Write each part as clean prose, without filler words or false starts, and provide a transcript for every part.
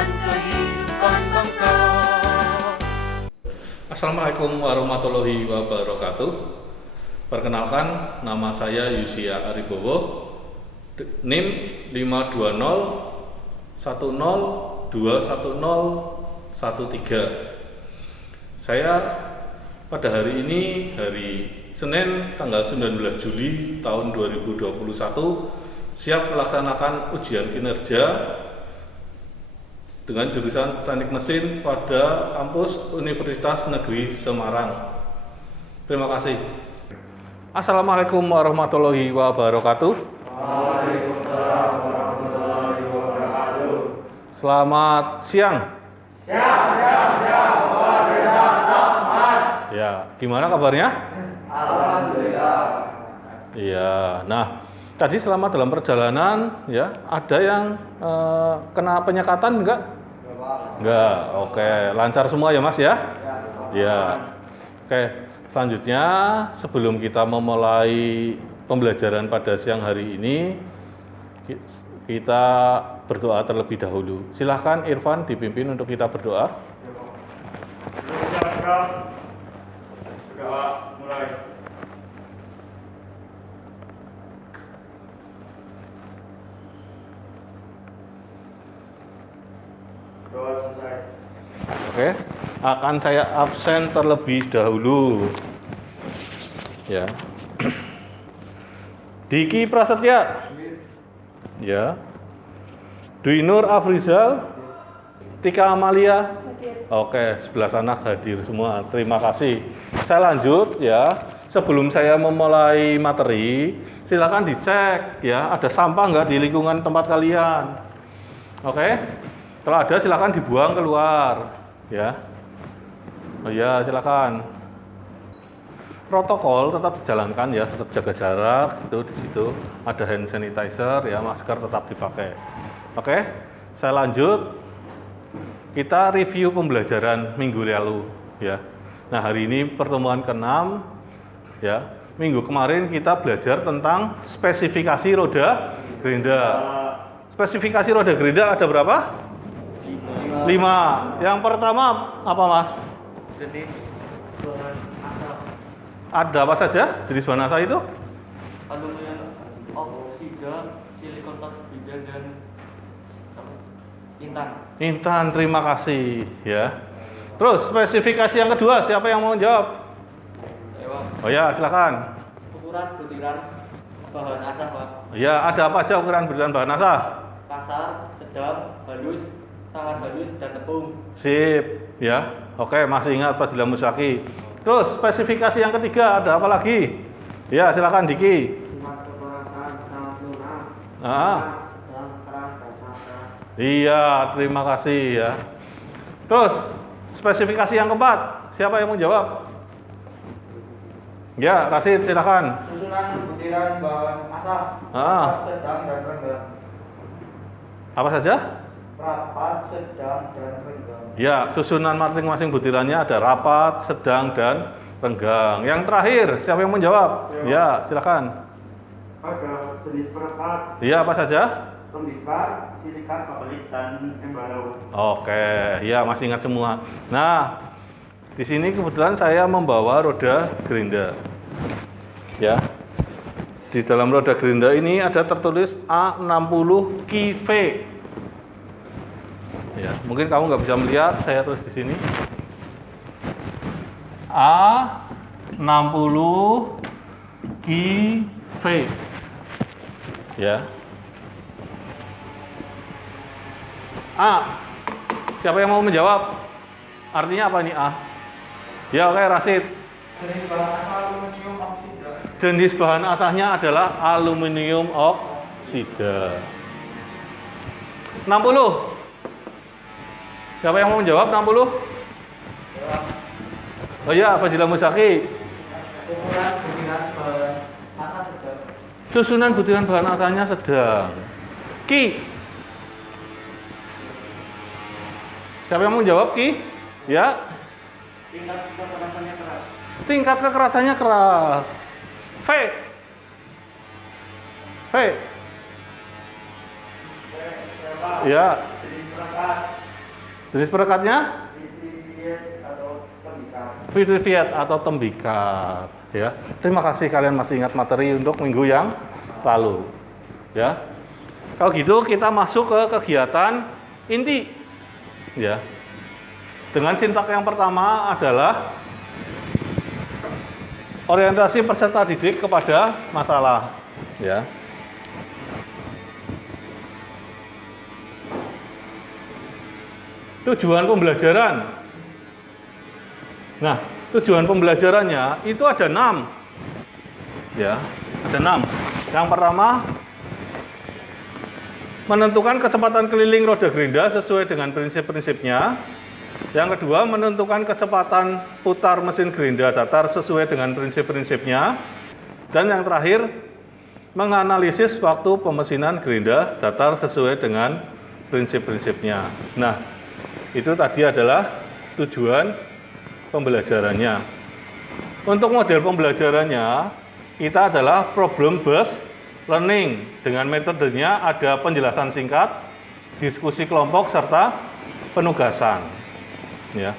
menyatukan kehidupan bangsa. Assalamualaikum warahmatullahi wabarakatuh. Perkenalkan, nama saya Yusia Aribowo, NIM 52010210113. Saya pada hari ini, hari Senin tanggal 19 Juli tahun 2021, siap melaksanakan ujian kinerja dengan jurusan Teknik Mesin pada kampus Universitas Negeri Semarang. Terima kasih. Assalamualaikum warahmatullahi wabarakatuh. Waalaikumsalam warahmatullahi wabarakatuh. Selamat siang. Siap. Luar biasa, tetap semangat. Ya, gimana kabarnya? Alhamdulillah. Iya. Nah, tadi selama dalam perjalanan, ya, ada yang kena penyekatan enggak? Enggak. Oke, lancar semua ya, Mas ya? Ya. Oke, selanjutnya sebelum kita memulai pembelajaran pada siang hari ini, kita berdoa terlebih dahulu. Silahkan Irfan dipimpin untuk kita berdoa. Berdoa mulai. Doa selesai. Oke, akan saya absen terlebih dahulu. Ya. Diki Prasetya. Ya. Dwi Nur Afrizal. Tika Amalia. Oke, sebelah sana hadir semua. Terima kasih. Saya lanjut ya. Sebelum saya memulai materi, silakan dicek ya, ada sampah nggak di lingkungan tempat kalian. Oke. Kalau ada silakan dibuang keluar ya. Oh ya, silakan. Protokol tetap dijalankan ya, tetap jaga jarak. Itu di situ ada hand sanitizer ya, masker tetap dipakai. Oke. Saya lanjut. Kita review pembelajaran minggu lalu ya. Nah, hari ini pertemuan ke-6 ya. Minggu kemarin kita belajar tentang spesifikasi roda gerinda. Spesifikasi roda gerinda ada berapa? 5. Yang pertama apa, Mas? Jenis bahan asap. Ada apa saja jenis bahan asap itu? Aluminium oksida, silikon karbida, dan intan. Intan, terima kasih ya. Terus spesifikasi yang kedua, siapa yang mau jawab? Oh ya, silakan. Ukuran butiran bahan asap, Pak. Ya, ada apa aja ukuran butiran bahan asap? Kasar, sedang, halus, sangat halus, dan tepung. Sip, ya. Oke, masih ingat Fadilah Musaki. Terus spesifikasi yang ketiga ada apa lagi? Ya, silakan Diki. Tingkat kekerasan sangat lunak. Sedang keras dan sangat keras. Iya, terima kasih ya. Terus spesifikasi yang keempat, siapa yang mau jawab? Ya, Rasid, silakan. Susunan butiran bahan asap. Ah. Rapat, sedang, dan renggang. Apa saja? Rapat, sedang, dan renggang. Ya, susunan masing-masing butirannya ada rapat, sedang, dan renggang. Yang terakhir, siapa yang menjawab? Ya, silakan. Ada jenis perekat, Iya, apa saja? tembikar, silikat, babelit, dan embalo. Oke, ya masih ingat semua. Nah, di sini kebetulan saya membawa roda gerinda. Ya. Di dalam roda gerinda ini ada tertulis A60 KV. Ya, mungkin kamu nggak bisa melihat, saya tulis di sini. A60 KV. Ya. A. Siapa yang mau menjawab? Artinya apa ini A? Ya, oke, Rasid. Jenis bahan asap aluminium oksida. Jenis bahan asahnya adalah aluminium oksida. 60. Siapa yang mau menjawab 60? Oh iya, Fadilah Musaki. Ukuran butiran bahan asap sedang. Susunan butiran bahan asahnya sedang. Ki. Siapa yang mau menjawab, Ki? Ya. Tingkat kekerasannya keras. Tingkat kekerasannya keras. V. V. Ya. Jenis perangkat, Jenis perekatnya Vitrified atau tembikar. Ya, terima kasih kalian masih ingat materi untuk minggu yang lalu. Ya, kalau gitu kita masuk ke kegiatan inti. Ya, dengan sintak yang pertama adalah orientasi peserta didik kepada masalah. Ya. Tujuan pembelajaran. Nah, tujuan pembelajarannya itu ada 6. Ya, ada 6. Yang pertama, menentukan kecepatan keliling roda gerinda sesuai dengan prinsip-prinsipnya. Yang kedua, menentukan kecepatan putar mesin gerinda datar sesuai dengan prinsip-prinsipnya. Dan yang terakhir, menganalisis waktu pemesinan gerinda datar sesuai dengan prinsip-prinsipnya. Nah, itu tadi adalah tujuan pembelajarannya. Untuk model pembelajarannya, kita adalah problem based learning. Dengan metodenya ada penjelasan singkat, diskusi kelompok, serta penugasan. Ya.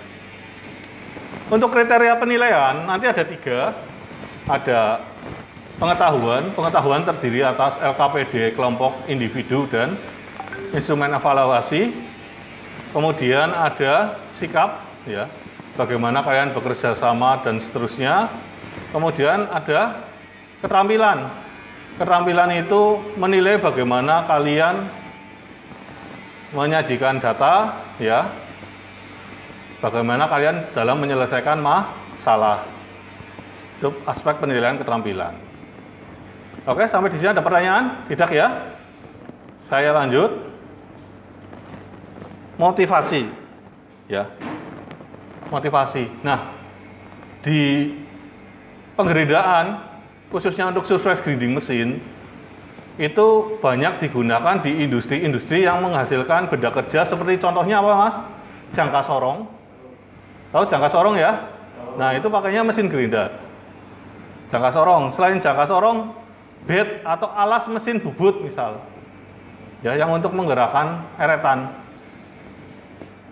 Untuk kriteria penilaian, nanti ada 3. Ada pengetahuan terdiri atas LKPD, kelompok, individu, dan instrumen evaluasi. Kemudian ada sikap, ya, bagaimana kalian bekerja sama dan seterusnya. Kemudian ada keterampilan. Keterampilan itu menilai bagaimana kalian menyajikan data, ya, bagaimana kalian dalam menyelesaikan masalah. Itu aspek penilaian keterampilan. Oke, sampai di sini ada pertanyaan? Tidak ya? Saya lanjut. Motivasi, ya, motivasi. Nah, di penggerindaan, khususnya untuk surface grinding mesin, itu banyak digunakan di industri-industri yang menghasilkan benda kerja seperti contohnya apa, Mas? Jangka sorong. Tahu jangka sorong ya? Nah, itu pakainya mesin gerinda. Jangka sorong. Selain jangka sorong, bed atau alas mesin bubut misal, ya, yang untuk menggerakkan eretan.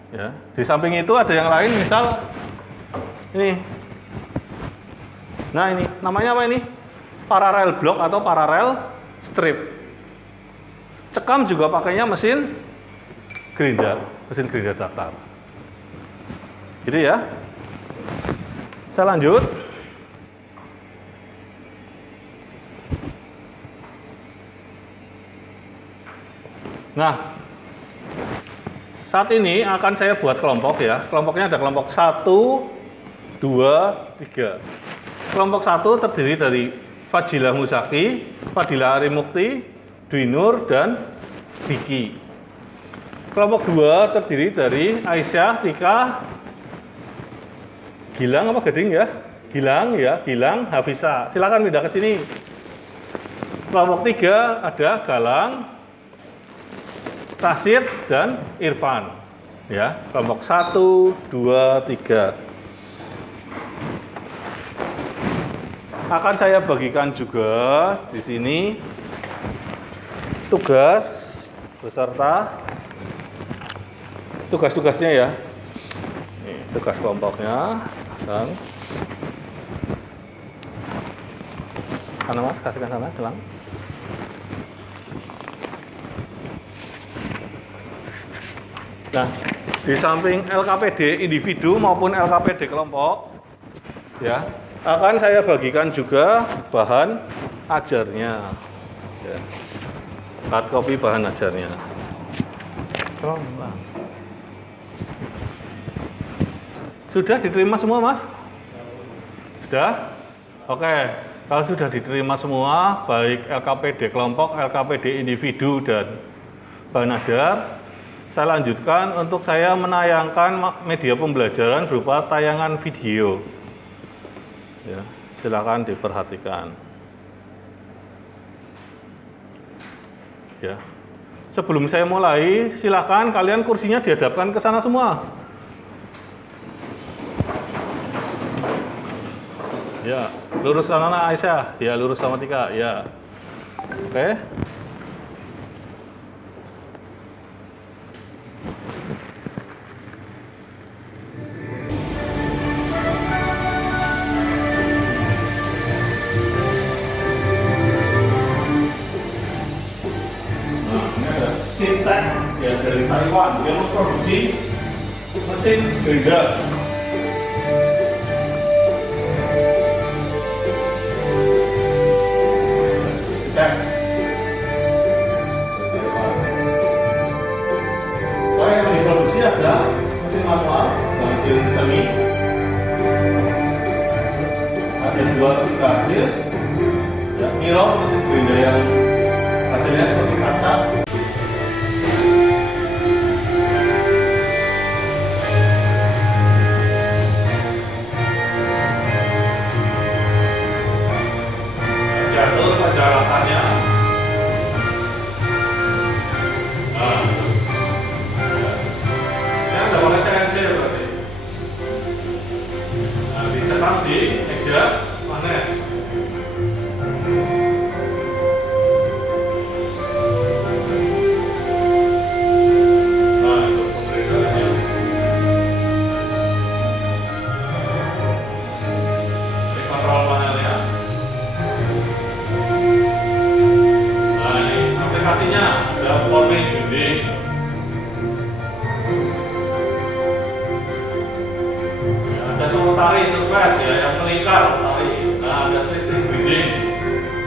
Ya, di samping itu ada yang lain, misal ini. Nah, ini namanya apa ini? Paralel block atau paralel strip. Cekam juga pakainya mesin gerinda datar. Gitu ya. Saya lanjut. Nah, saat ini akan saya buat kelompok ya. Kelompoknya ada kelompok 1, 2, 3. Kelompok 1 terdiri dari Fadilah Musaki, Fadilah Arimukti, Dwi Nur, dan Diki. Kelompok 2 terdiri dari Aisyah, Tika, Gilang apa Gading ya? Gilang ya, Gilang, Hafisa. Silakan pindah ke sini. Kelompok 3 ada Galang, Tasid, dan Irfan. Ya, kelompok 1, 2, 3. Akan saya bagikan juga di sini tugas beserta tugas-tugasnya ya. Ini tugas kelompoknya. Dan sana Mas, kasihkan sana, Gelang. Nah, di samping LKPD individu maupun LKPD kelompok, ya, akan saya bagikan juga bahan ajarnya. Ya. Hard copy bahan ajarnya. Sudah diterima semua, Mas? Sudah? Oke. Kalau sudah diterima semua, baik LKPD kelompok, LKPD individu, dan bahan ajar, saya lanjutkan untuk saya menayangkan media pembelajaran berupa tayangan video. Ya, silakan diperhatikan. Ya. Sebelum saya mulai, silakan kalian kursinya dihadapkan ke sana semua. Ya, lurus kanan Aisyah. Ya, lurus sama Tika. Ya. Oke. produksi mesin grinder. Cek. Oh, yang diproduksi adalah mesin manual dan mesin semi. Ada 2 tipe hasil. Ya, mirror mesin grinder yang hasilnya seperti kaca. Jatuh pada ratanya. Nah, ini ada warna CNC berarti. Nah, dicetak di meja magnet. Nah, itu pemberedarannya. Ini kontrol panelnya. Nah, ini aplikasinya ada forming binding. Ya, ada sumber tarik surprise ya yang melingkar tarik. Nah, ada selisih binding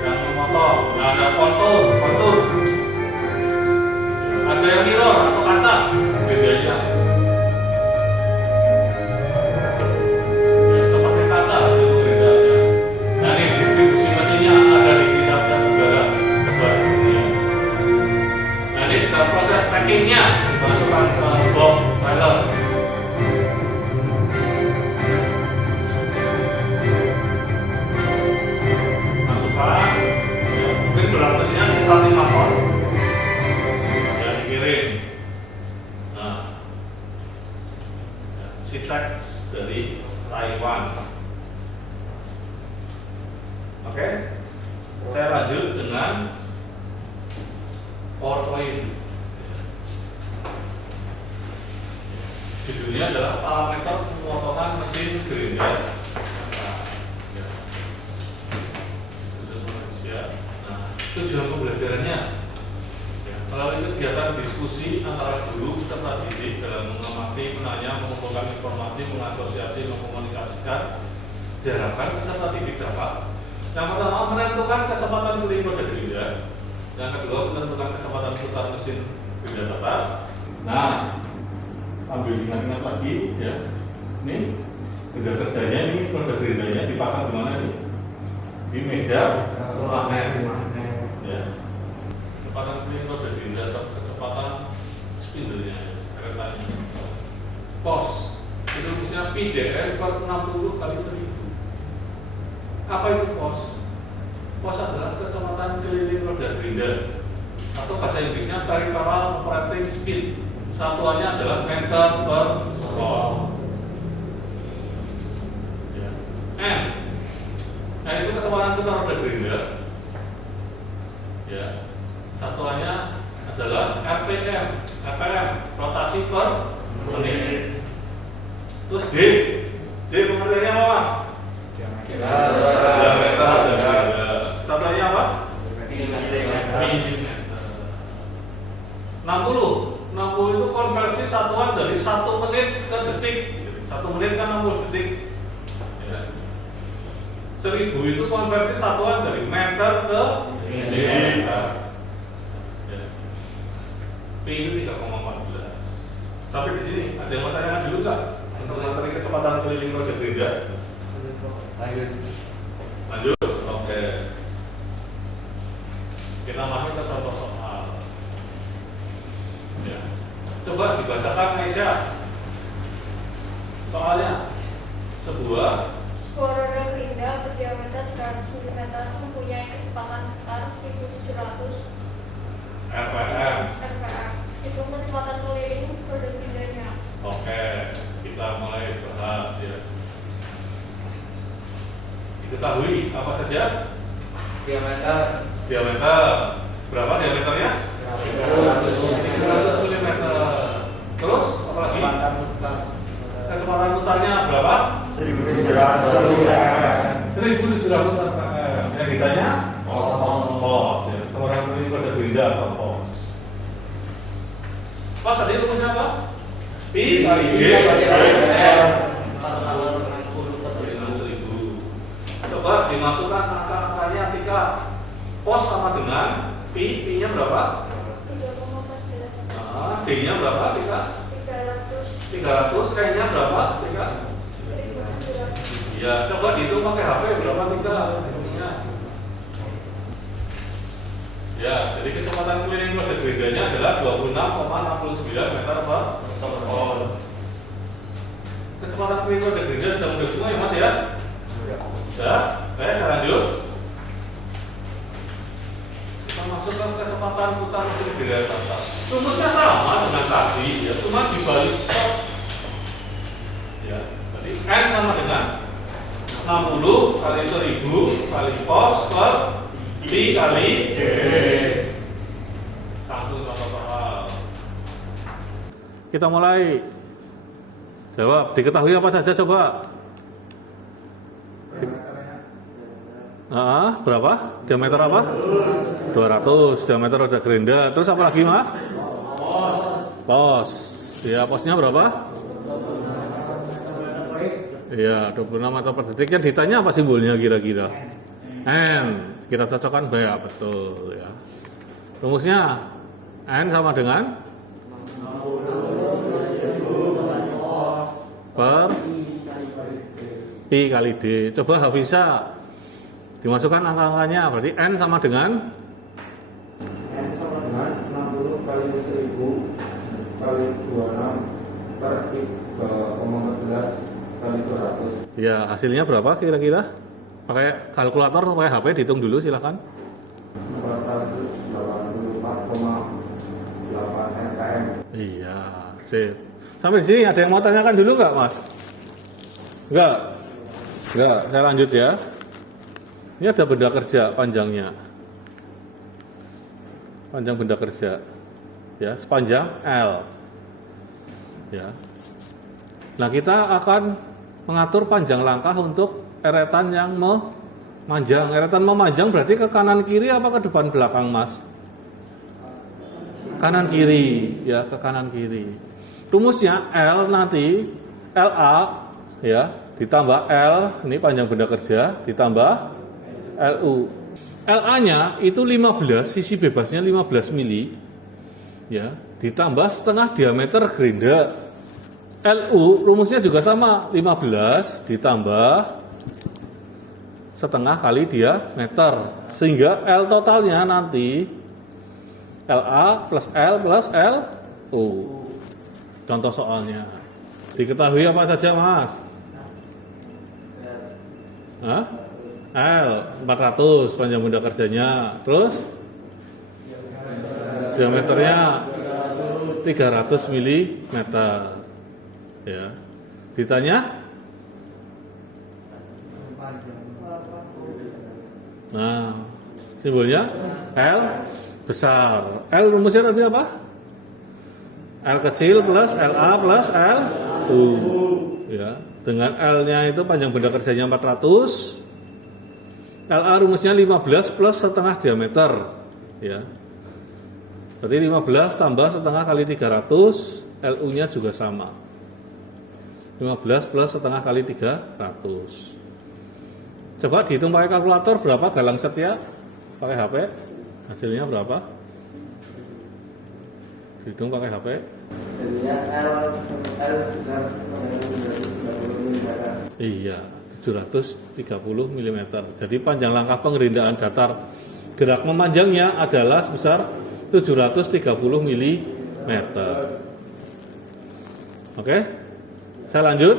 yang memotong. Nah, ada kontur. Ada yang mirror atau kaca bedanya. Ya, seperti kaca hasil pemberedarannya. Nah, ini distribusi mesinnya ada di kitabnya negara kepada dunia. Nah, ini sudah proses packingnya dimasukkan ke box trailer. Masukkan, ya, mungkin berat mesinnya sekitar 5 ton. Ya, dikirim. Nah, ya, Sitek dari Taiwan. Oke, saya lanjut dengan PowerPoint. Judulnya adalah parameter pemotongan mesin grinder. Nah, tujuan pembelajarannya ya, melalui kegiatan diskusi antara guru serta didik dalam mengamati, menanya, mengumpulkan informasi, mengasosiasi, mengkomunikasikan, diharapkan peserta didik dapat yang pertama menentukan kecepatan keliling pada grinder, yang kedua menentukan kecepatan putar mesin grinder tetap. Nah, ambil ingat-ingat lagi ya, ini grinder kerjanya, ini pada grindernya dipasang di mana nih? Di meja magnet. Ya. Kecepatan keliling pada grinder atau kecepatan spindle-nya, keretanya. Pos, itu misalnya PDL per 60 kali 1000. Apa itu pos? Pos adalah kecepatan keliling roda grinder atau bahasa Inggrisnya peripheral operating speed. Satuannya adalah meter per second. Ya. N. Nah, itu kecepatan putar roda grinder. Ya. Satuannya adalah RPM. RPM, rotasi per menit. Terus D. D pengertiannya apa, Mas? Diameter. Satuannya apa? Milimeter. 60 itu konversi satuan dari 1 menit ke detik. 1 menit kan 60 detik. Ya. 1000 itu konversi satuan dari meter ke milimeter. Ya. P itu 3,14. Sampai di sini ada yang mau tanyakan dulu nggak untuk materi kecepatan keliling roda grinder? Lanjut. Oke. Kita masuk ke contoh soal. Ya. Coba dibacakan Aisyah. Soalnya sebuah roda grinder berdiameter 300 mm mempunyai kecepatan putar 1700 RPM. Hitung kecepatan keliling roda grindernya. Oke, kita mulai bahas ya. Diketahui apa saja? Diameter. Berapa diameternya? 300 mm. Terus apa lagi? Kecepatan putarnya berapa? 1700 RPM. Yang ditanya? Pos. Ya. Kecepatan keliling roda grinder atau pos. Pos tadi rumusnya apa? Pi kali D kali L. 6.000. Coba dimasukkan angka-angkanya ketika pos sama dengan Pi-nya berapa? 3,14. Nah, D-nya berapa? 300. 300, K-nya berapa? 1.700. Ya, coba dihitung pakai HP berapa tiga? Ya, jadi kecepatan keliling pada gerindanya adalah 26,69 meter per second. Kecepatan keliling pada gerinda sudah mudah semua ya Mas ya? Ya, saya lanjut. Kita masuk ke kecepatan putar mesin gerindanya. Rumusnya sama dengan tadi, ya, cuma dibalik. Ya, jadi N sama dengan 60 kali 1000 kali pos per Pi kali D. Satu contoh soal. Kita mulai. Jawab. Diketahui apa saja coba? Berapa? Diameter apa? 200. Diameter roda gerinda. Terus apa lagi Mas? Pos. Ya, posnya berapa? Iya, 26 meter per detik. Yang ditanya apa simbolnya kira-kira? N. Kita cocokkan B, ya, betul ya. Rumusnya N sama dengan per Pi kali D. Coba Hafisa dimasukkan angka-angkanya. Berarti N sama dengan N sama dengan 60 kali 1000 kali 26 per 3,14 kali 200. ya, hasilnya berapa kira-kira? Pakai kalkulator atau pakai HP, dihitung dulu silakan. 484,8 RKM. Iya, sip. Sampai di sini ada yang mau tanyakan dulu nggak, Mas? Enggak. Saya lanjut ya. Ini ada benda kerja panjangnya. Panjang benda kerja. Ya, sepanjang L. Ya. Nah, kita akan mengatur panjang langkah untuk eretan yang memanjang. Eretan memanjang berarti ke kanan kiri apa ke depan belakang, Mas? Kanan kiri, ya, ke kanan kiri. Rumusnya L nanti LA ya, ditambah L, ini panjang benda kerja, ditambah LU. LA-nya itu 15, sisi bebasnya 15 mili. Ya, ditambah setengah diameter gerinda. LU rumusnya juga sama, 15 ditambah setengah kali diameter, sehingga L totalnya nanti LA plus L plus LU. Contoh soalnya. Diketahui apa saja, Mas? Hah? L 400 panjang benda kerjanya. Terus diameternya 300 mm. Ya. Ditanya? Nah, simbolnya L besar. L rumusnya tadi apa? L kecil plus LA plus LU. Ya, dengan L-nya itu panjang benda kerjanya 400. LA rumusnya 15 plus setengah diameter. Ya. Berarti 15 tambah setengah kali 300, LU-nya juga sama. 15 plus setengah kali 300. Coba dihitung pakai kalkulator berapa galang setia pakai HP, hasilnya berapa? Dihitung pakai HP. Iya, 730 mm. Jadi panjang langkah pengerindaan datar gerak memanjangnya adalah sebesar 730 mm. Oke, saya lanjut.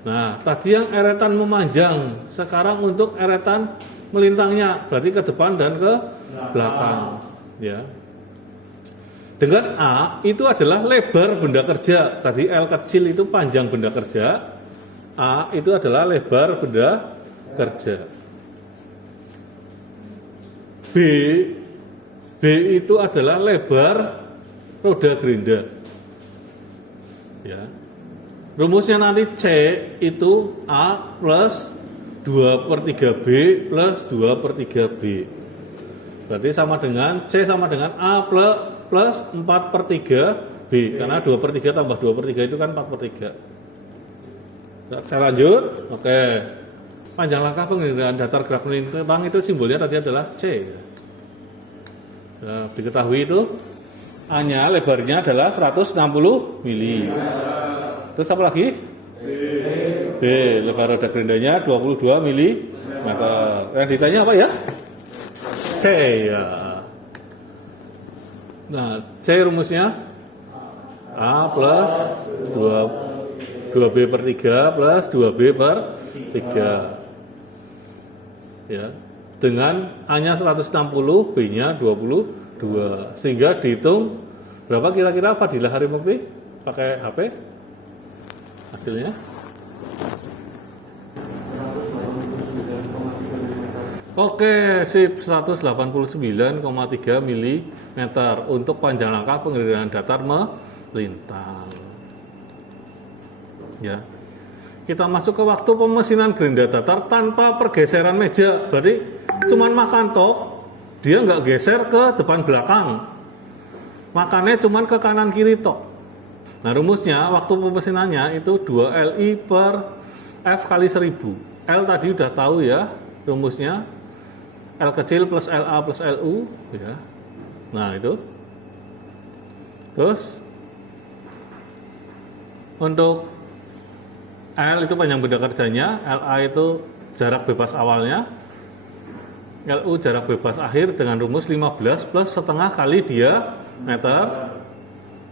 Nah, tadi yang eretan memanjang, sekarang untuk eretan melintangnya, berarti ke depan dan ke belakang. Ya. Dengan A itu adalah lebar benda kerja. Tadi L kecil itu panjang benda kerja. A itu adalah lebar benda kerja. B itu adalah lebar roda gerinda. Ya. Rumusnya nanti C itu A plus 2/3B plus 2/3B. Berarti sama dengan C sama dengan A plus 4/3 B, karena 2/3 tambah 2/3 itu kan 4/3. Saya lanjut. Oke. Panjang langkah penginderaan datar gerak melintang itu simbolnya tadi adalah C. Nah, diketahui itu A-nya lebarnya adalah 160 mili. Terus apa lagi? B, lebar roda gerindanya 22 mili. Yang ditanya apa ya? C ya. Nah, C rumusnya A plus 2B/3 plus 2B/3 ya, dengan A-nya 160, B-nya 22, sehingga dihitung berapa kira-kira Fadilah Hari Mukti pakai HP hasilnya. Oke, sip, 189,3 mm untuk panjang langkah penginderaan datar melintang. Ya. Kita masuk ke waktu pemesinan gerinda datar tanpa pergeseran meja. Berarti cuman makan tok, dia nggak geser ke depan belakang. Makannya cuman ke kanan kiri tok. Nah, rumusnya waktu pemesinannya itu 2LI per F kali 1000. L tadi udah tahu ya rumusnya. L kecil plus LA plus LU ya. Nah, itu. Terus untuk L itu panjang benda kerjanya, LA itu jarak bebas awalnya, LU jarak bebas akhir dengan rumus 15 plus setengah kali diameter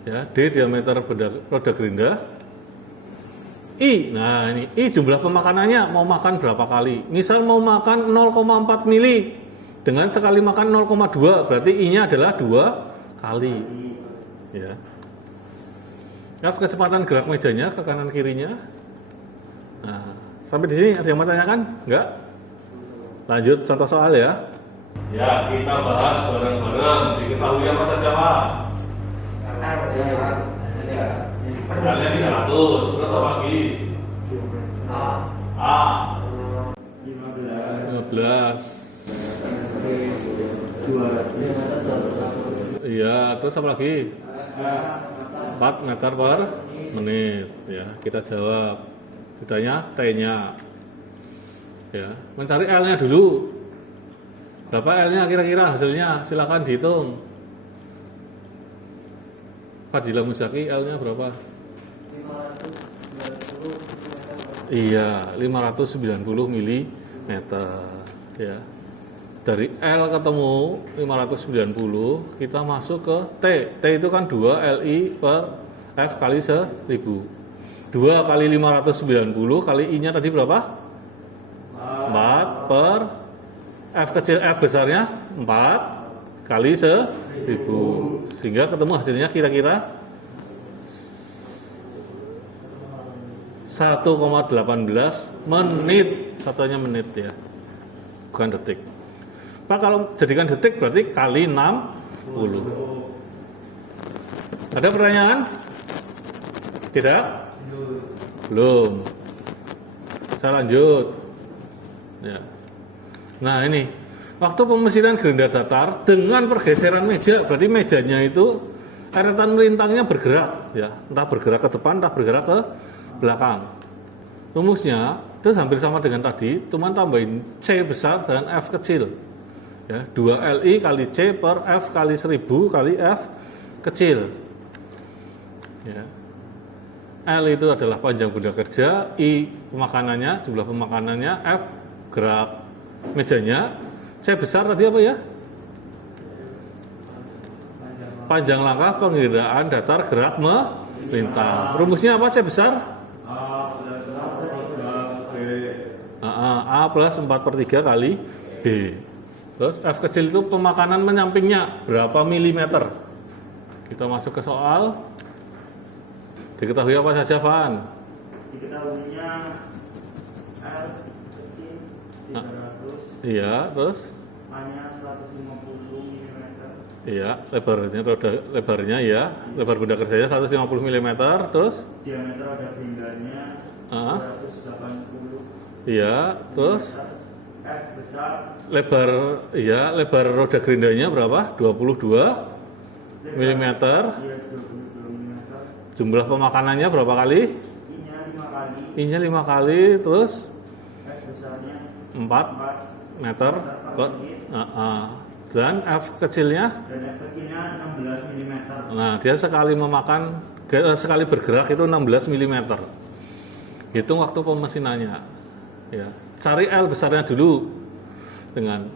ya, D diameter benda roda gerinda. I, nah ini I jumlah pemakanannya, mau makan berapa kali? Misal mau makan 0,4 mili dengan sekali makan 0,2, berarti I-nya adalah 2 kali ya. F kecepatan gerak mejanya ke kanan kirinya. Nah, sampai di sini ada yang mau tanyakan? Enggak? Lanjut contoh soal ya. Ya, kita bahas bareng-bareng. Diketahui apa saja, Mas? Kalian 300, terus apa lagi? A 15. Iya, terus apa lagi? 4 meter per menit ya. Kita jawab. Ditanya T-nya. Ya, mencari L-nya dulu. Berapa L-nya kira-kira hasilnya? Silakan dihitung. Fadilah Muzaki L-nya berapa? 590 iya, 590 mm ya. Dari L ketemu 590, kita masuk ke T. T itu kan 2 LI per F kali 1000. 2 kali 590 kali I-nya tadi berapa? 4 per F kecil F besarnya 4 kali 1000. Sehingga ketemu hasilnya kira-kira 1,18 menit. Satunya menit ya, bukan detik. Pak, kalau jadikan detik berarti kali 60. Ada pertanyaan? Tidak? Belum. Saya lanjut ya. Nah, ini waktu pemesinan gerinda datar dengan pergeseran meja, berarti mejanya itu eretan melintangnya bergerak ya, entah bergerak ke depan, entah bergerak ke belakang. Rumusnya itu hampir sama dengan tadi, cuman tambahin C besar dan F kecil ya, 2LI kali C per F kali 1000 kali F kecil ya. L itu adalah panjang benda kerja, I pemakanannya, jumlah pemakanannya, F gerak mejanya, C besar tadi apa ya? Panjang langkah penginderaan datar gerak melintang. Rumusnya apa C besar? A plus 4/3 kali B. Terus F kecil itu pemakanan menyampingnya berapa milimeter? Kita masuk ke soal. Diketahui apa saja, Van? Diketahuinya L kecil 300. Iya, terus? A-nya 150 mm. Iya, lebarnya ya, lebar benda kerjanya 150 mm, terus? Diameter roda gerindanya 280. Iya, terus? F besar. Lebar roda gerindanya berapa? 22 mm. Iya, 22 mm. Jumlah pemakanannya berapa kali? I-nya 5 kali. I-nya 5 kali, terus F besarnya 4 meter per dan F kecilnya. dan F kecilnya 16 mm. Nah, dia sekali bergerak itu 16 mm. Hitung waktu pemesinannya. Ya. Cari L besarnya dulu dengan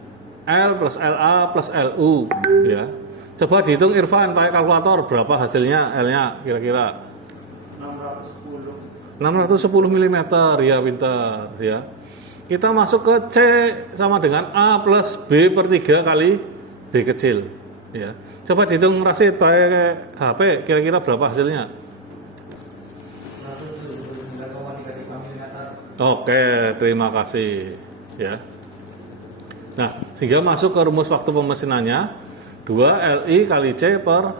L plus LA plus LU. Ya. Coba dihitung Irfan pakai kalkulator berapa hasilnya L-nya kira-kira? 610 mm. Ya, pintar. Ya. Kita masuk ke C sama dengan A plus B per 3 kali B kecil. Ya. Coba dihitung Rasid pakai HP kira-kira berapa hasilnya? Oke, terima kasih. Ya. Nah, sehingga masuk ke rumus waktu pemesinannya 2 LI kali C per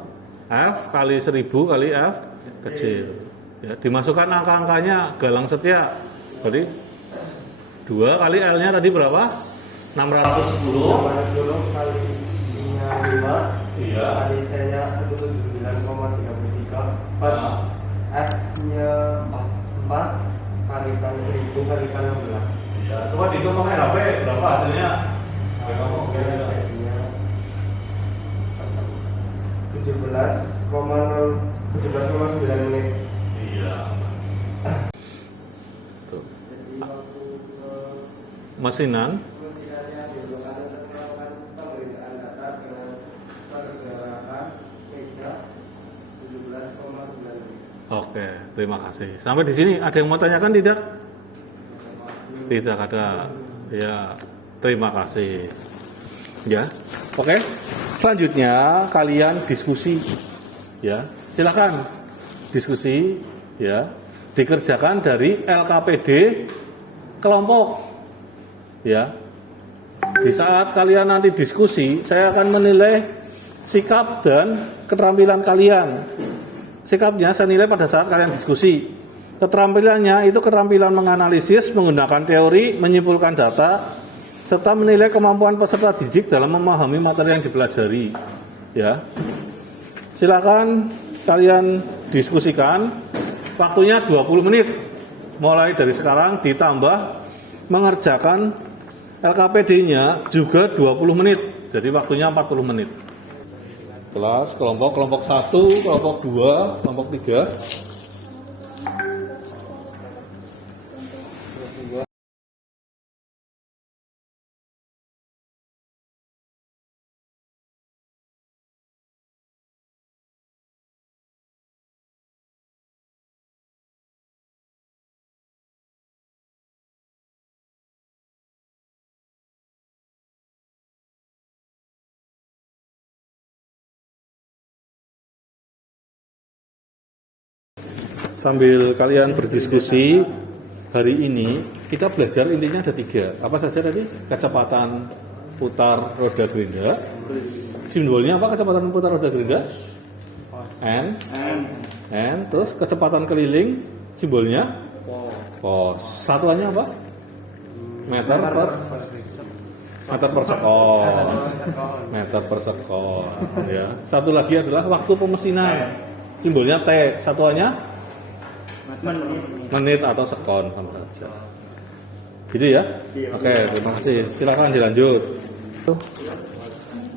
F kali 1000 kali F kecil. Ya, dimasukkan angka-angkanya galang setia. Berarti 2 kali L-nya tadi berapa? 610 kali I-nya 5. Iya. Kali C-nya 79,33 per F-nya 4 kalikan 1000 kalikan 16. Ya, coba dihitung pakai HP berapa hasilnya? F-nya 17,9 menit. Iya. Tuh. Jadi waktu Mesinan. pemilihannya dilakukan melakukan pemeriksaan data dengan pergerakan meja 17,9 menit. Oke, terima kasih. Sampai di sini ada yang mau tanyakan tidak? Tidak ada. Ya, terima kasih. Ya, oke. Selanjutnya kalian diskusi. Ya, silakan diskusi. Ya, dikerjakan dari LKPD kelompok. Ya, di saat kalian nanti diskusi, saya akan menilai sikap dan keterampilan kalian. Sikapnya saya nilai pada saat kalian diskusi. Keterampilannya itu keterampilan menganalisis, menggunakan teori, menyimpulkan data, serta menilai kemampuan peserta didik dalam memahami materi yang dipelajari. Ya, silakan kalian diskusikan. Waktunya 20 menit. Mulai dari sekarang ditambah mengerjakan LKPD-nya juga 20 menit. Jadi waktunya 40 menit. Kelas, kelompok 1, kelompok 2, kelompok 3. Sambil kalian berdiskusi, hari ini kita belajar intinya ada 3. Apa saja tadi? Kecepatan putar roda gerinda. Simbolnya apa kecepatan putar roda gerinda? N. Terus kecepatan keliling, simbolnya? Pos. Satuannya apa? Meter per sekon. Meter per sekon. Ya. Satu lagi adalah waktu pemesinan. Simbolnya T. Satuannya? Menit atau sekon sama saja. Gitu ya? Oke, terima kasih. Silakan dilanjut.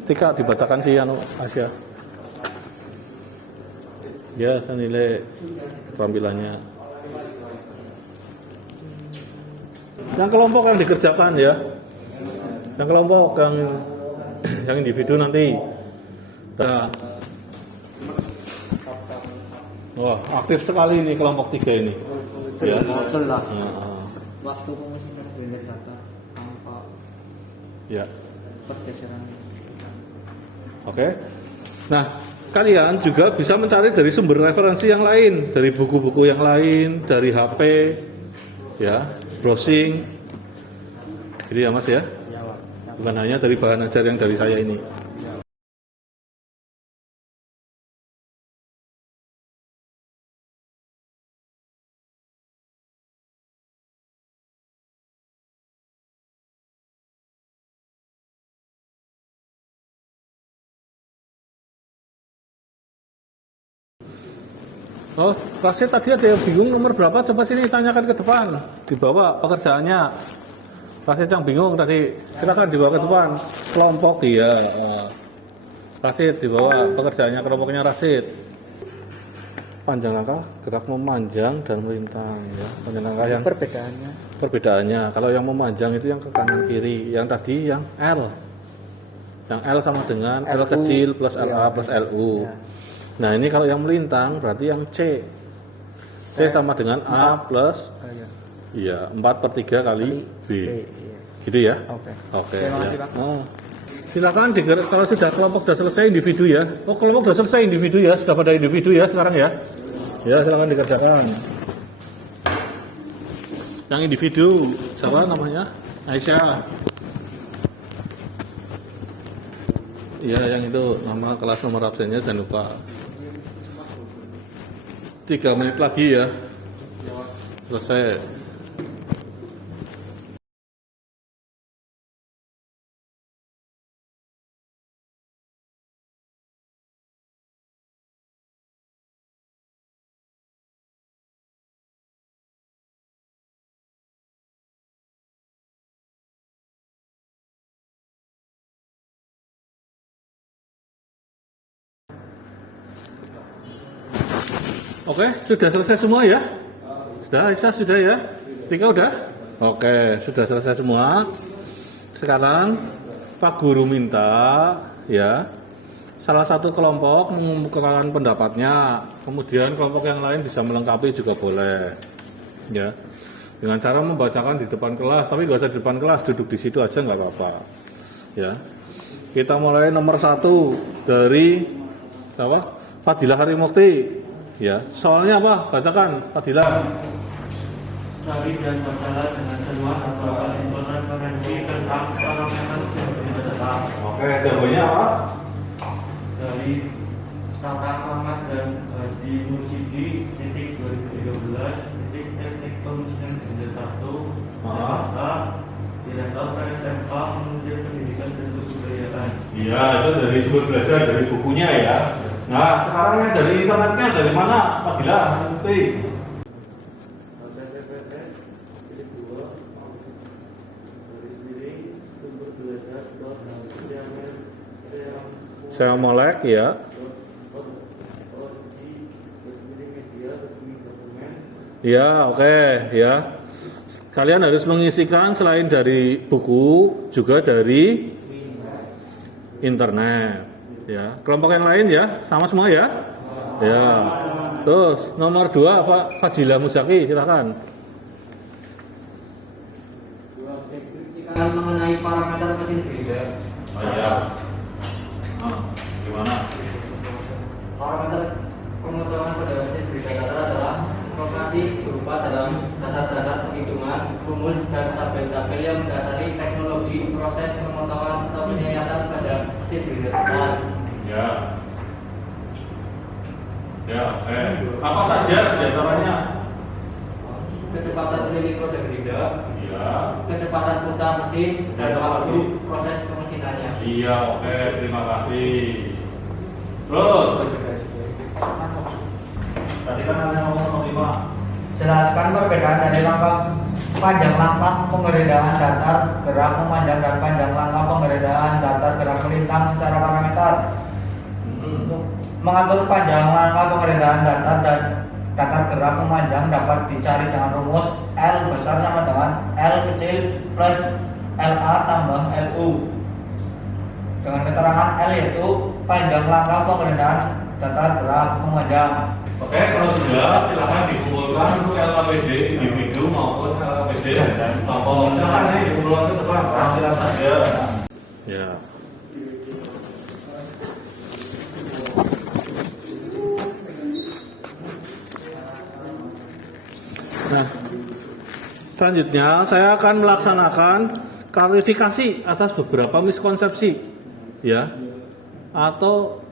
Tika dibacakan si Asia. Ya, saya nilai keterampilannya. Yang kelompok yang dikerjakan ya. Yang kelompok yang individu nanti. Nah. Wah, aktif sekali ini kelompok 3 ini. Ya. Jelas. Waktu pemesanan gender data tanpa Ya. pergeseran. Oke. Nah, kalian juga bisa mencari dari sumber referensi yang lain, dari buku-buku yang lain, dari HP, ya, browsing. Jadi ya Mas ya. Bukan hanya dari bahan ajar yang dari saya ini. Oh, rasid tadi ada yang bingung nomor berapa? Coba sini tanyakan ke depan. Dibawa pekerjaannya. Rasid yang bingung tadi, silakan dibawa ke depan. Kelompok dia. Rasid dibawa pekerjaannya kelompoknya Rasid. Panjang langkah gerak memanjang dan melintang ya. Panjang langkah yang perbedaannya. Kalau yang memanjang itu yang ke kanan kiri, yang tadi yang L. Yang L sama dengan L kecil plus LA plus LU. Nah ini kalau yang melintang berarti yang C. C sama dengan A plus iya 4/3 kali B. Gitu ya? Oke. Ya. Oh. Silakan kalau sudah kelompok sudah selesai individu ya. Oh kelompok sudah selesai individu ya, sudah pada individu ya sekarang ya. Ya silakan dikerjakan. Yang individu siapa namanya? Aisyah. Ya yang itu nama kelas nomor absennya jangan lupa. 3 menit lagi ya. Selesai. Oke, sudah selesai semua ya? Sudah, Aisyah sudah ya? Tika udah? Oke, sudah selesai semua. Sekarang Pak Guru minta ya salah satu kelompok mengemukakan pendapatnya, kemudian kelompok yang lain bisa melengkapi juga boleh. Ya, dengan cara membacakan di depan kelas, tapi nggak usah di depan kelas, duduk di situ aja nggak apa-apa. Ya, kita mulai nomor 1 dari siapa? Fadilah Harimukti. Ya, soalnya apa? Bacakan, Fadilah. Cari dan bacalah dengan jelas atau referensi tentang parameter yang data. Oke, jawabannya apa? Dari Tata Kelompok dan di Musiki titik 2013 titik teknik pemisian benda 1 Jakarta Direktur PSMK Kementerian Pendidikan dan Kebudayaan. Iya, itu dari sumber belajar dari bukunya ya. Nah, sekarang yang dari internetnya dari mana? Fadilah, nanti. Saya molek ya. Ya, oke, ya. Kalian harus mengisikan selain dari buku juga dari internet. Ya, kelompok yang lain ya, sama semua ya. Ya. Terus nomor 2 Pak Fadilah Muzaki, silakan. Mengenai parameter mesin grinder. Oh ya. Gimana? Parameter pengetahuan pada mesin grinder adalah informasi berupa dalam dasar-dasar penghitungan, rumus dan tabel-tabel yang mendasari teknologi proses pengetahuan atau penyayatan pada mesin grinder. Ya. Ya, oke. Apa saja diantaranya? Kecepatan keliling roda grinder, Iya. kecepatan putar mesin, dan waktu proses pemesinannya. Iya, oke. Terima kasih. Terus. Tadi kan ada nomor 5. Jelaskan perbedaan dari langkah panjang langkah penggeledahan datar gerak memanjang dan panjang langkah penggeledahan datar gerak melintang secara parameter. Untuk mengatur panjang langkah penggeledahan datar dan datar gerak memanjang dapat dicari dengan rumus L besar sama dengan L kecil plus LA tambah LU. Dengan keterangan L yaitu panjang langkah penggeledahan datar gerak memanjang. Oke, kalau sudah silakan dikumpulkan untuk LKPD individu maupun LKPD dan kelompok. Silakan nih dikumpulkan ke depan, ambil saja. Ya. Nah, selanjutnya saya akan melaksanakan klarifikasi atas beberapa miskonsepsi, ya, atau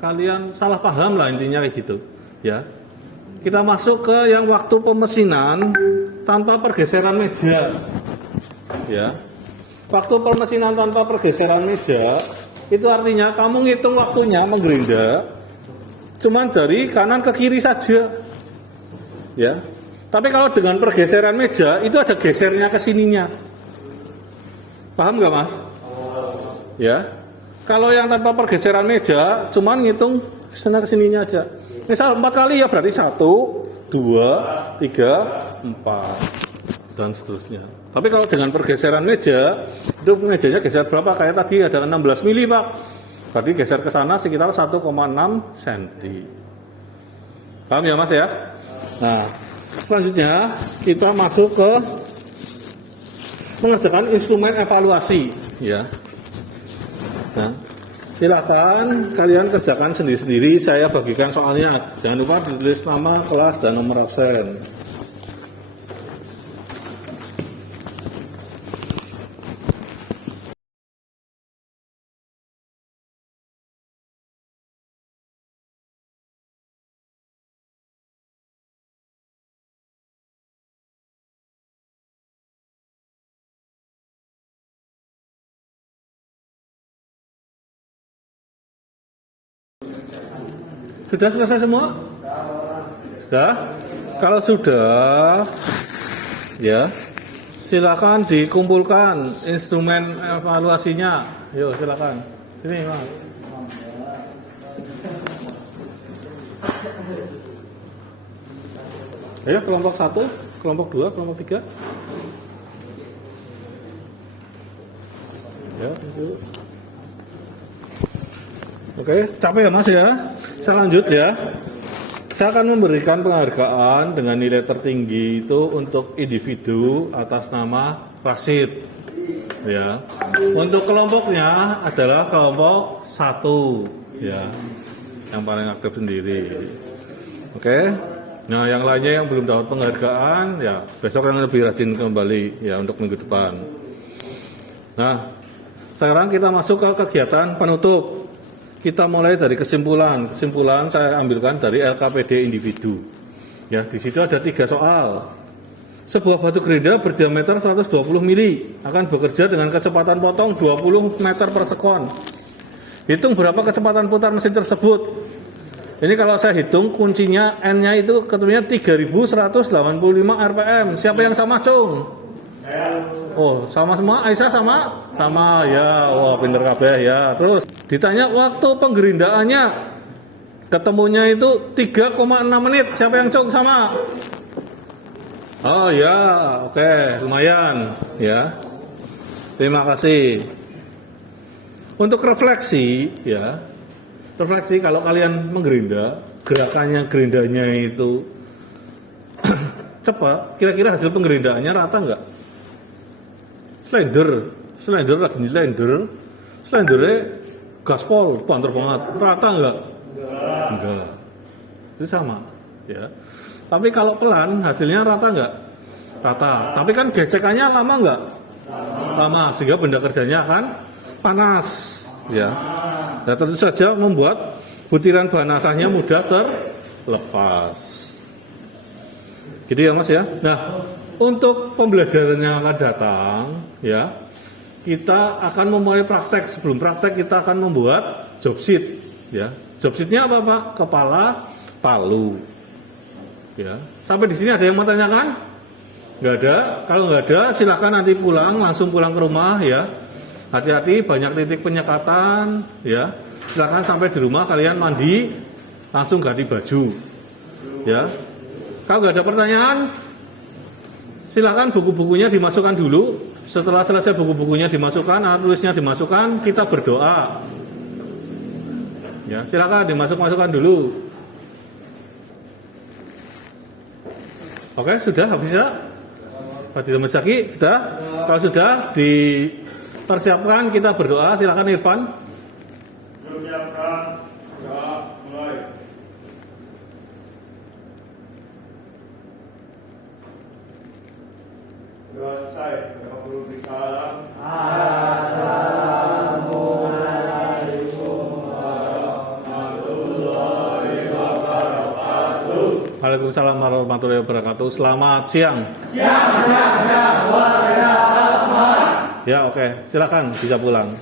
kalian salah paham lah intinya kayak gitu. Ya, kita masuk ke yang waktu pemesinan tanpa pergeseran meja. Ya, waktu pemesinan tanpa pergeseran meja itu artinya kamu ngitung waktunya menggerinda cuman dari kanan ke kiri saja. Ya. Tapi kalau dengan pergeseran meja itu ada gesernya ke sininya. Paham nggak, Mas? Ya. Kalau yang tanpa pergeseran meja cuman ngitung sana ke sininya aja. Misal 4 kali ya berarti 1, 2, 3, 4 dan seterusnya. Tapi kalau dengan pergeseran meja, itu mejanya geser berapa? Kayak tadi ada 16 mili, Pak. Berarti geser ke sana sekitar 1,6 cm. Paham ya, Mas ya? Nah, selanjutnya kita masuk ke mengerjakan instrumen evaluasi, ya. Nah, silakan kalian kerjakan sendiri-sendiri. Saya bagikan soalnya. Jangan lupa ditulis nama, kelas, dan nomor absen. Sudah selesai semua? Sudah? Kalau sudah, ya, silakan dikumpulkan instrumen evaluasinya. Yuk, silakan. Sini, Mas. Ayo, kelompok 1, kelompok 2, kelompok 3. Ya, itu. Oke, capek ya, Mas ya? Saya lanjut ya. Saya akan memberikan penghargaan dengan nilai tertinggi itu untuk individu atas nama Rasid. Ya. Untuk kelompoknya adalah kelompok 1, ya. Yang paling aktif sendiri. Oke. Nah, yang lainnya yang belum dapat penghargaan, ya besok yang lebih rajin kembali ya untuk minggu depan. Nah, sekarang kita masuk ke kegiatan penutup. Kita mulai dari kesimpulan. Kesimpulan saya ambilkan dari LKPD individu. Ya, di situ ada 3 soal. Sebuah batu gerinda berdiameter 120 mili akan bekerja dengan kecepatan potong 20 meter per sekon. Hitung berapa kecepatan putar mesin tersebut. Ini kalau saya hitung kuncinya N-nya itu ketemunya 3185 RPM. Siapa yang sama, Cung? Oh, sama semua? Aisyah sama? Sama, ya. Wah, pinter kabeh ya. Terus ditanya waktu penggerindaannya, ketemunya itu 3,6 menit. Siapa yang Cung sama? Oh ya, oke, lumayan ya. Terima kasih. Untuk refleksi ya. Refleksi kalau kalian menggerinda, gerakannya gerindanya itu cepat, kira-kira hasil penggerindaannya rata enggak? Slender slendernya gaspol, banter banget, rata enggak? Enggak. Itu sama, ya. Tapi kalau pelan, hasilnya rata enggak? Rata. Tapi kan gesekannya lama enggak? Lama, sehingga benda kerjanya akan panas, ya. Nah, tentu saja membuat butiran bahan asahnya mudah terlepas. Gitu ya, Mas ya. Nah, untuk pembelajaran yang akan datang, ya, kita akan memulai praktek. Sebelum praktek kita akan membuat job sheet, ya. Job sheetnya apa, Pak? Kepala, palu. Ya. Sampai di sini ada yang mau tanyakan? Nggak ada. Kalau nggak ada, silakan nanti langsung pulang ke rumah, ya. Hati-hati, banyak titik penyekatan, ya. Silakan sampai di rumah kalian mandi, langsung ganti baju, ya. Kalau nggak ada pertanyaan, silakan buku-bukunya dimasukkan dulu. Setelah selesai buku-bukunya dimasukkan, alat tulisnya dimasukkan, kita berdoa. Ya, silakan dimasukkan dulu. Oke, sudah habis ya? Fadil Masaki, sudah? Kalau sudah, dipersiapkan, kita berdoa. Silakan Irfan. Persiapkan, doa mulai. Doa selesai. Waalaikumsalam. Waalaikumsalam warahmatullahi wabarakatuh. Selamat siang. Ya, oke. Silakan bisa pulang.